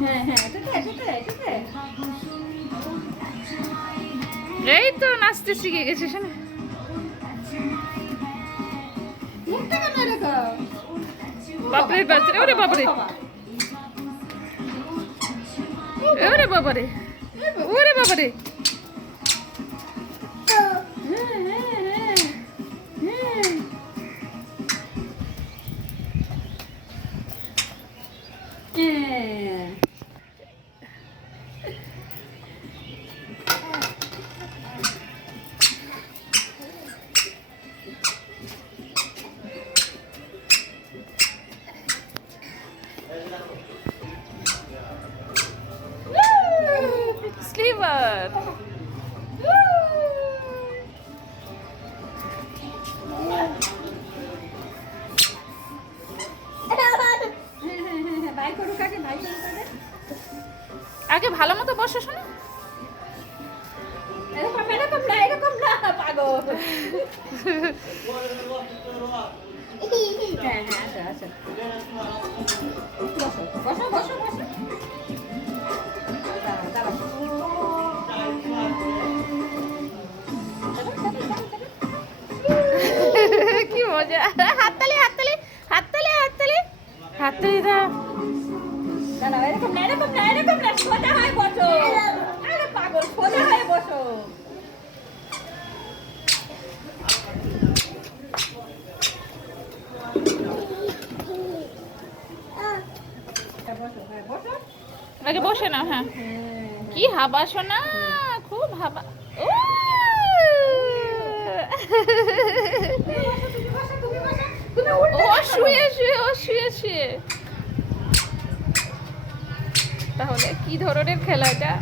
হ্যাঁ হ্যাঁ এটাতে এই তো নাচতে শিখে গেছে শোনা। মুখটা কেন এরকম? বাপরে বাচ্চারে, ওরে বাবারে, ওরে বাবারে, ওরে বাবারে। হ্যাঁ হ্যাঁ হ্যাঁ হ্যাঁ স্লিভার। বাই করুক আগে, বাই করুক আগে। আগে ভালো মতো বসো শোনা। এরকম না পাগল। হ্যাঁ হ্যাঁ আচ্ছা আচ্ছা বসো বসো বসো বসো। দাঁড়াও দাঁড়াও। কি মজা। হাততালি হাততালি হাততালি হাততালি হাততালি দাও। দাঁড়াও এরকম না এরকম না এরকম না, সোজা হয়ে বসো। আরে পাগল, সোজা হয়ে বসো। বসো হ্যাঁ বসো। আগে বসে নাও। হ্যাঁ কি হাবা শোনা, খুব হাবা। ও ও শুয়ে শুয়ে, ও শুয়ে শুয়ে। তাহলে কি ধরনের খেলা এটা?